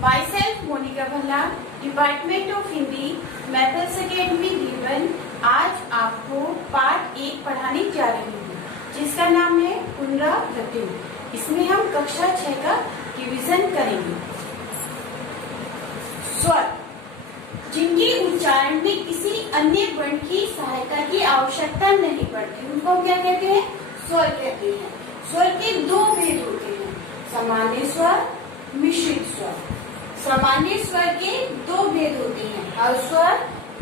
Myself Monika Bhalla, department of Hindi, maths academy दीवन। आज आपको पार्ट 1 पढ़ाने जा रही हूँ, जिसका नाम है पुनरावृत्ति। इसमें हम कक्षा 6 का रिवीजन करेंगे। स्वर जिनके उच्चारण में किसी अन्य वर्ण की सहायता की आवश्यकता नहीं पड़ती, उनको क्या कहते हैं? स्वर कहते हैं। स्वर के दो भेद होते हैं, सामान्य स्वर, मिश्रित स्वर। सामान्य स्वर के दो भेद होते हैं, हर स्वर,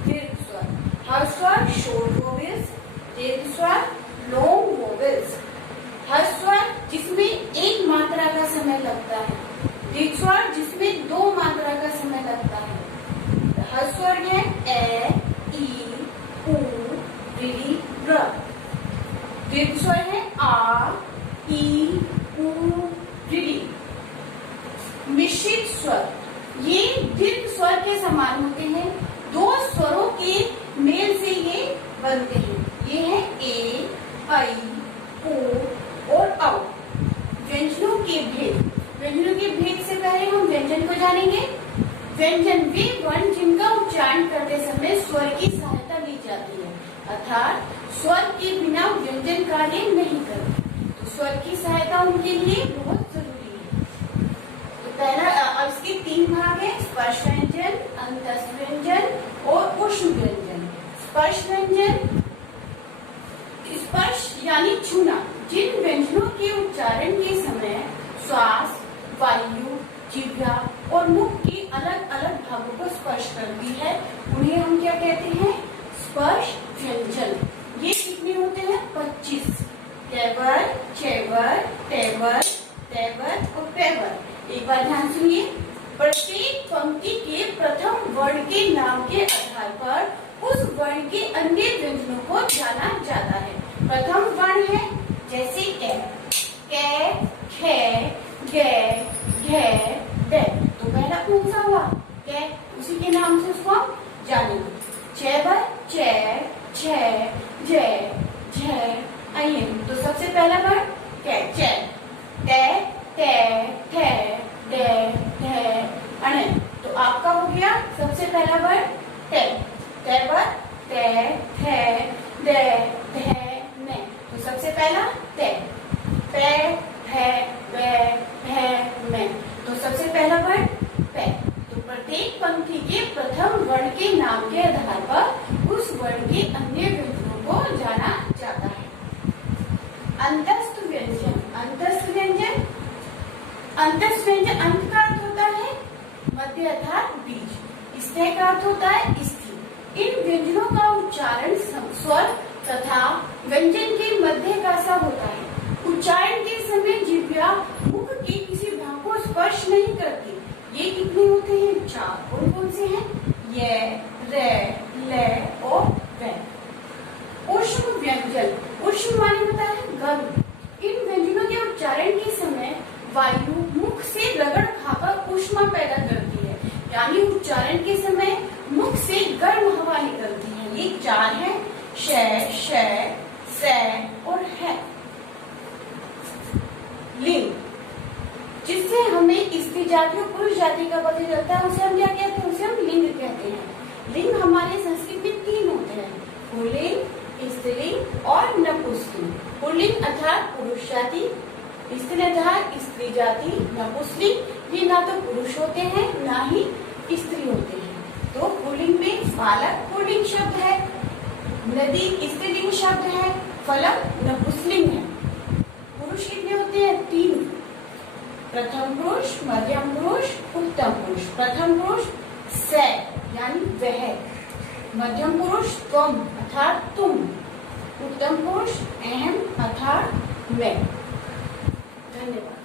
दीर्घ स्वर। हर स्वर शॉर्ट वोवेल्स, दीर्घ स्वर लॉन्ग वोवेल्स। हर स्वर जिसमें एक मात्रा का समय लगता है, दीर्घ स्वर जिसमें दो मात्रा का समय लगता है। हर स्वर है ए, ई, उ, री, र। दीर्घ स्वर है आ, ई, उ, री। मिश्रित स्वर ये दीर्घ स्वर के समान होते हैं। दो स्वरों के मेल से ये बनते हैं। ये है ए, आई, ओ और औ। व्यंजनों के भेद। व्यंजनों के भेद से पहले हम व्यंजन को जानेंगे। व्यंजन वे वर्ण जिनका उच्चारण करते समय स्वर की सहायता ली जाती है, अर्थात स्वर के बिना व्यंजन कार्य नहीं करते, तो स्वर की सहायता उनके लिए बहुत जरूरी है। तो पहला इसके 3 भाग है, स्पर्श व्यंजन, अंतस्थ व्यंजन और ऊष्म व्यंजन। स्पर्श व्यंजन, स्पर्श यानी छूना। जिन व्यंजनों के उच्चारण के समय श्वास, वायु, जिह्वा और मुख के अलग अलग भागों को स्पर्श करती है, उन्हें हम क्या कहते हैं? स्पर्श व्यंजन। ये कितने होते हैं? 25। तेवर, चेवर, तेवर, तेवर और पेवर। एक बार ध्यान सुनिए। प्रत्येक पंक्ति के प्रथम वर्ण के नाम के आधार पर उस वर्ण के अन्य व्यंजनों को जाना जाता है। प्रथम वर्ण है जैसे कै, खे, गे, घे, डे। तो पहला कौन सा हुआ? कै। उसी के नाम से उसको हम जानेंगे। चेवर, चे, छे, जे, झे, आइए। तो सबसे पहला वर्ण कै, चे। टे, ते, थे, डे, ढे, अणे। तो आपका हो गया सबसे पहला वर्ण टे। तेवर, ते, थे, डे, ढे, ने। तो सबसे पहला ते। पे, फे, वे, भे, में। तो सबसे पहला वर्ण पे। तो प्रत्येक पंक्ति के प्रथम वर्ण के नाम के आधार पर उस वर्ण के अन्य व्यंजनों को जाना जाता है। अंतस्थ व्यंजन। अंतस्थ व्यंजन, अंतस्थ व्यंजन अंत का अर्थ होता है मध्य अर्थात बीच। स्थ का अर्थ होता है स्थिर। इन व्यंजनों का उच्चारण स्वर तथा व्यंजन के मध्य का सा होता है। उच्चारण के समय जिह्वा मुख के किसी भाग को स्पर्श नहीं करती। ये कितने होते हैं? 4। कौन कौन से हैं? ये, रे, ले और वे। ऊष्म व्यंजन। ऊष्म माने होता है गर्म। इन व्यंजनों के उच्चारण के समय वायु मुख से रगड़ खाकर ऊष्मा पैदा करती है, यानी उच्चारण के समय मुख से गर्म हवा निकलती है। ये 4 है, शे, शे, से और है। लिंग, जिससे हमें स्त्री जाति और पुरुष जाति का पता चलता है, उसे हम क्या कहते हैं? उसे हम लिंग कहते हैं। लिंग हमारे संस्कृत में 3 होते हैं, पुल्लिंग, स्त्रीलिंग और नपुंसकलिंग। पुल्लिंग अर्थात पुरुष जाति, स्त्री अर्थात स्त्री जाति, नपुंसकलिंग ये ना तो पुरुष होते हैं ना ही स्त्री होते हैं। तो पुल्लिंग में बालक पुल्लिंग शब्द है, नदी स्त्रीलिंग शब्द है, फलक नपुंसकलिंग है। पुरुष कितने होते हैं? 3। प्रथम पुरुष, मध्यम पुरुष, उत्तम पुरुष। प्रथम पुरुष से यानी वह, मध्यम पुरुष त्वम अर्थात तुम, उत्तम पुरुष अहम अर्थात मैं। धन्यवाद।